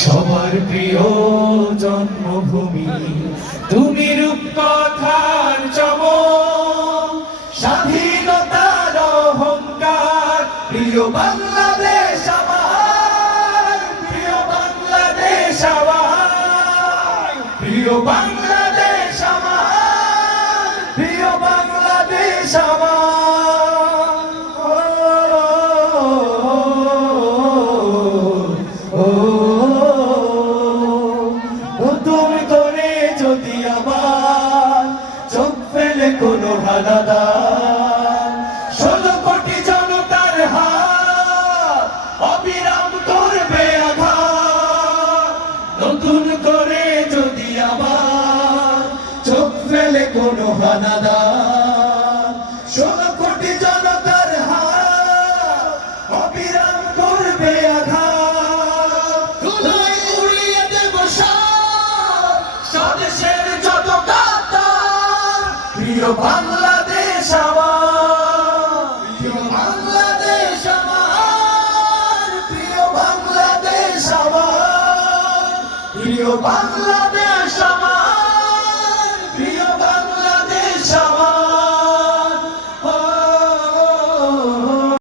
সবার প্রিয় জন্মভূমি, তুমি রূপকথার চমক, স্বাধীনতার অহংকার। প্রিয় বাংলাদেশ আমার, প্রিয় বাংলাদেশ আমার, প্রিয় বাংলাদেশ আমার, প্রিয় বাংলাদেশ আমার। নতুন করে যদি আবার চোখ ফেলে কোনো হানাদার, 16 কোটি জনতার হাত অবিরাম করবে আঘাত। নতুন করে যদি আবার চোখ ফেলে কোনো হানাদার, 16 কোটি জনতার হাত অবিরাম করবে আঘাত। ধুলোয় উড়িয়ে দেব সব স্বদেশের যত গাদ্দার। প্রিয় বাংলাদেশ আমার, প্রিয় বাংলাদেশ আমার, প্রিয় বাংলাদেশ আমার, প্রিয় বাংলাদেশ।